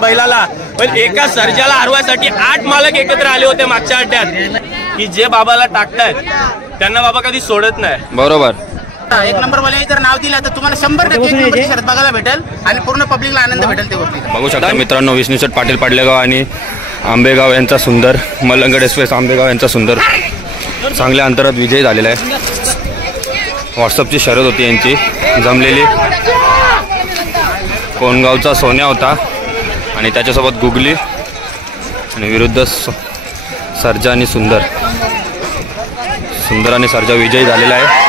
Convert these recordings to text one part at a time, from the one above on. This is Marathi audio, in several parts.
बैलाला, पण एका सर्जाला हरवायसाठी 8 मालक एकत्र आले होते मागच्या अड्ड्यात की जे बाबाला टाकतायत त्यांना बाबा कधी सोडत नाही. बरोबर. एक नंबर वाले जर नाव दिलं तर तुम्हाला 100% शरद बघायला भेटेल आणि पूर्ण पब्लिकला आनंद भेटेल. ते गोष्टी बघू शकता मित्रांनो, विष्णुशेठ पाटील पाडलेगाव आणि आंबेगाव यांचा सुंदर, मलंगड एक्सप्रेस आंबेगाव यांचा सुंदर चांगल्या अंतरात विजय झालेला आहे. व्हॉट्सअपची शर्यत होती यांची जमलेली. कोणगावचा सोन्या होता आणि त्याच्यासोबत गुगली आणि विरुद्ध सर्जा आणि सुंदर. सुंदर आणि सर्जा विजयी झालेला आहे.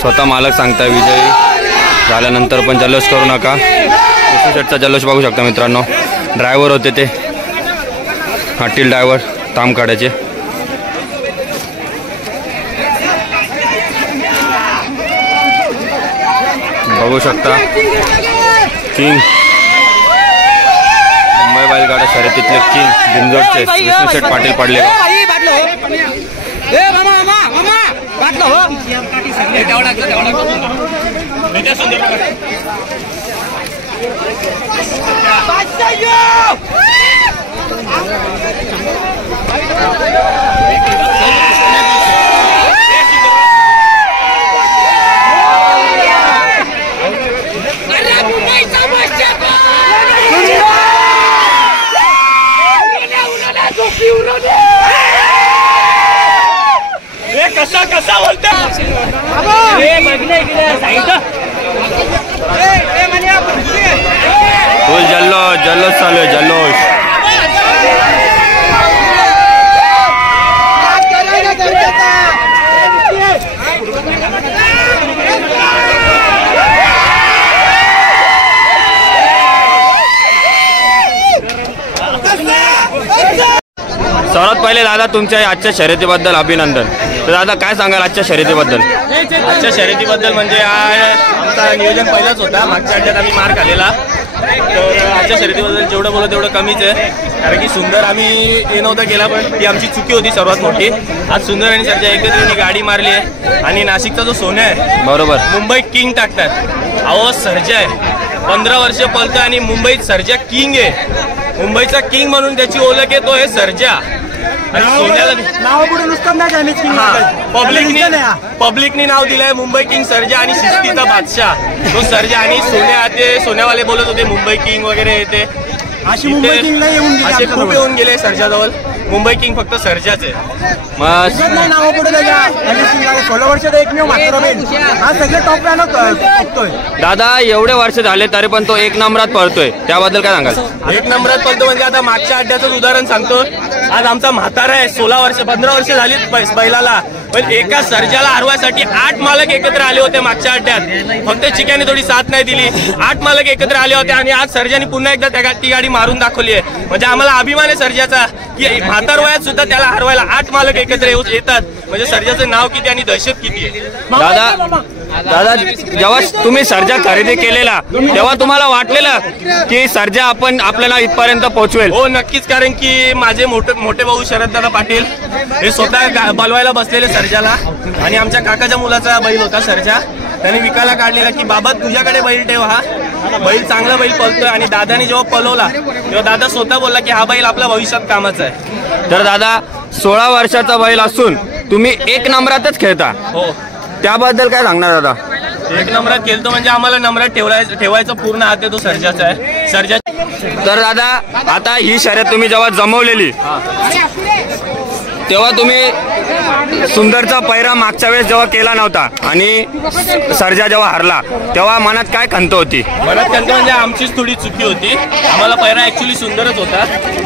स्वतः मालक सांगताय विजयी झाल्यानंतर पण जल्लोष करू नका. विष्णुशेठचा जल्लोष बघू शकता मित्रांनो. ड्रायव्हर होते ते पाटील ड्रायव्हर तामखाड्याचे. बघू शकता किंग मुंबई बैलगाडा शर्यतीतले किंग बिंजोडचे विष्णुशेठ पाटील पाडले. कसा कसा बोलता फुल जल्लोष जल्लोष चालू आहे. जल्लोष सर्वात पहिले दादा तुमच्या आजच्या शर्यतीबद्दल अभिनंदन. तर दादा काय सांगाल आजच्या शर्यतीबद्दल? आजच्या शर्यतीबद्दल म्हणजे आमचा नियोजन पहिलाच होता. मागच्या अड्ड्यात आम्ही मार खाल्लेला. तर आजच्या शर्यतीबद्दल जेवढं बोलतो तेवढं कमीच आहे. कारण की सुंदर आम्ही हे नव्हतं केला, पण ती आमची चुकी होती सर्वात मोठी. आज सुंदर आणि सर्जा एकत्रित गाडी मारली आहे आणि नाशिकचा जो सोन्या आहे बरोबर मुंबई किंग टाकतात. अहो सर्जा आहे 15 वर्ष पळतं आणि मुंबईत सर्जा किंग आहे. मुंबईचा किंग म्हणून त्याची ओळख आहे, तो आहे सर्जा. आणि सोन्याला पब्लिकनी नाव दिलंय मुंबई किंग सर्जा आणि शिस्तीचा बादशाह तो सर्जा. आणि सोन्या ते सोन्यावाले बोलत होते मुंबई किंग वगैरे येते, असे खूप येऊन गेले सर्जाजवळ. मुंबई किंग फक्त सर्जाच आहे. दादा एवढे वर्ष झाले तरी पण तो 1 नंबरात पळतोय, त्याबद्दल काय सांगाल? 1 नंबरात पळतो म्हणजे आता मागच्या अड्ड्याचं उदाहरण सांगतो. आज आमचा म्हातारा आहे 15 वर्ष झाली बैलाला, पण एका सर्जाला हरवायसाठी 8 मालक एकत्र आले होते मागच्या अड्ड्यात. फक्त चिक्याने थोडी साथ नाही दिली. 8 मालक एकत्र आले होते आणि आज सर्जाने पुन्हा एकदा ती गाडी मारून दाखवली आहे. म्हणजे आम्हाला अभिमान आहे सर्जाचा की म्हातार वयात सुद्धा त्याला हरवायला 8 मालक एकत्र येतात. म्हणजे सर्जाचं नाव किती आणि दहशत किती आहे. दादा जेव्हा तुम्ही सर्जा खरेदी केलेला तेव्हा तुम्हाला वाटलेलं की सर्जा आपल्याला इथपर्यंत पोहोचवेल? हो नक्कीच, कारण की माझे मोठे भाऊ शरददादा पाटील हे स्वतः बलवायला बसलेले सर्जाला. आणि आमच्या काकाच्या मुलाचा बैल होता सर्जा, त्याने विकायला काढलेला की बाबा तुझ्याकडे बैल ठेव, हा बैल चांगला बैल पळतोय. आणि दादाने जेव्हा पळवला तेव्हा दादा स्वतः बोलला की हा बैल आपल्या भविष्यात कामाचा आहे. तर दादा 16 वर्षाचा बैल असून तुम्ही 1 नंबरातच खेळता, हो त्याबद्दल काय सांगणार दादा? 1 नंबरात खेळतो म्हणजे आम्हाला नंबरात ठेवायचा पूर्ण हात आहे तो सर्जाचा आहे. सर्जा. तर दादा आता ही शर्यत तुम्ही जेव्हा जमवलेली तेव्हा तुम्ही सुंदरचा पैरा मागच्या वेळेस जेव्हा केला नव्हता आणि सर्जा जेव्हा हरला तेव्हा मनात काय खंत होती? मनात खंत म्हणजे आमचीच थोडी चुकी होती. आम्हाला पैरा ऍक्च्युली सुंदरच होता.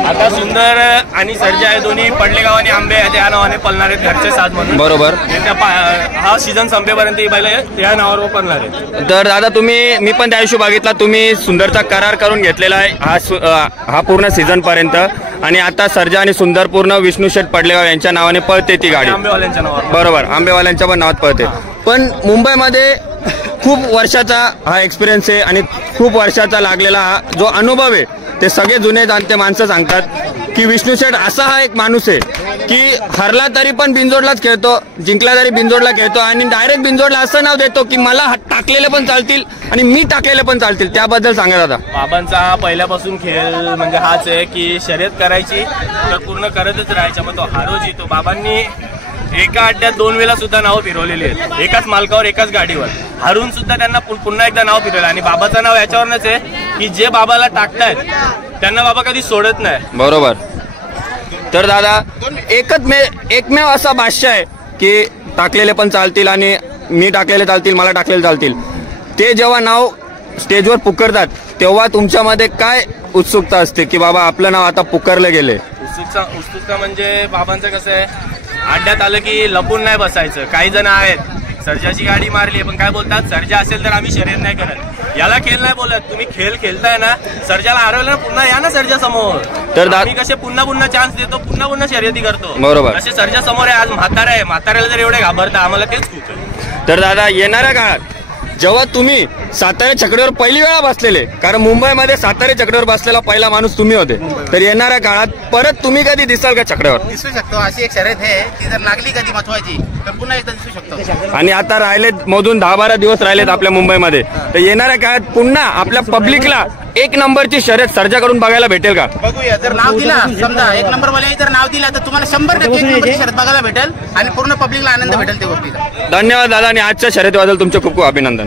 आता सुंदर आणि सर्जा आहे दोन्ही पडलेगाव आणि आंबे त्या नावाने पळणार आहेत घरचे साथ म्हणून. बरोबर. हा सीझन संपेपर्यंत ही बैल या नावावर पळणार आहेत. तर दादा मी पण त्या दिवशी बघितला तुम्ही सुंदरचा करार करून घेतलेला आहे हा पूर्ण सीझन पर्यंत. आणि आता सर्जा आणि सुंदर पूर्ण विष्णुशेठ पडलेगाव यांच्या नावाने पळते ती गाडी. आंबेवाल्यांच्या नावावर. बरोबर, आंबेवाल्यांच्या पण नावात पळते. पण मुंबईमध्ये खूप वर्षाचा हा एक्सपिरियन्स आहे आणि खूप वर्षाचा लागलेला हा जो अनुभव आहे ते सगळे जुने जाणते माणसं सांगतात की विष्णू शेठ असा हा एक माणूस आहे की हरला तरी पण बिनजोडलाच खेळतो, जिंकला तरी बिनजोडला खेळतो आणि डायरेक्ट बिनजोडला असं नाव देतो की मला टाकलेले पण चालतील आणि मी टाकलेले पण चालतील. त्याबद्दल सांगा दादा. बाबांचा हा पहिल्यापासून खेळ म्हणजे हाच आहे की शर्यत करायची तर पूर्ण करतच राहायच्या, मग तो हारो जितो. बाबांनी एका अड्ड्यात 2 वेळा सुद्धा नाव फिरवलेली आहेत, एकाच मालकावर एकाच गाडीवर हारून सुद्धा त्यांना पुन्हा एकदा नाव फिरवलं. आणि बाबाचं नाव याच्यावरच आहे की जे बाबाला टाकतायत त्यांना बाबा कधी सोडत नाही. बरोबर. तर दादा एकमेव असा भाष्य आहे की टाकलेले पण चालतील आणि मी टाकलेले चालतील, मला टाकलेले चालतील. ते जेव्हा नाव स्टेजवर पुकारतात तेव्हा तुमच्यामध्ये काय उत्सुकता असते की बाबा आपलं नाव आता पुकारलं गेले? उत्सुकता म्हणजे बाबांचं कसं आहे, अड्ड्यात आलं की लपून नाही बसायचं. काही जण आहेत सर्जाची गाडी मारली पण काय बोलतात, सर्जा असेल तर आम्ही शर्यत नाही करत. याला खेळ नाही बोलत, तुम्ही खेळ खेळताय ना, सर्जाला हरवलं ना पुन्हा या ना सर्जा समोर. तर आम्ही कसे पुन्हा चान्स देतो, पुन्हा शर्यती करतो. बरोबर. असे सर्जा समोर आहे, आज म्हातारा आहे, म्हाताऱ्याला जर एवढे घाबरता आम्हाला तेच खूप आहे. तर दादा येणाऱ्या काळात जेव्हा तुम्ही सातारा छकड्यावर पहिली वेळा बसलेले, कारण मुंबईमध्ये सातारा छकड्यावर बसलेला पहिला माणूस तुम्ही होते, तर येणाऱ्या काळात परत तुम्ही कधी दिसाल का छकड्यावर? दिसू शकतो. अशी एक शर्यत आहे ती जर लागली कधी महत्वाची तर पुन्हा एकदा दिसू शकतो. आणि आता राहिलेत मधून 10-12 दिवस राहिलेत आपल्या मुंबईमध्ये, तर येणाऱ्या काळात पुन्हा आपल्या पब्लिकला 1 नंबरची शर्यत सर्जाकडून बघायला भेटेल का? बघूया. जर नाव दिला समजा 1 नंबर वाले जर नाव दिला तर तुम्हाला 100% 1 नंबरची शर्यत बघायला भेटेल आणि पूर्ण पब्लिकला आनंद भेटेल त्या गोष्टीचा. धन्यवाद दादा आणि आजच्या शर्यतीबद्दल तुमचे खूप खूप अभिनंदन.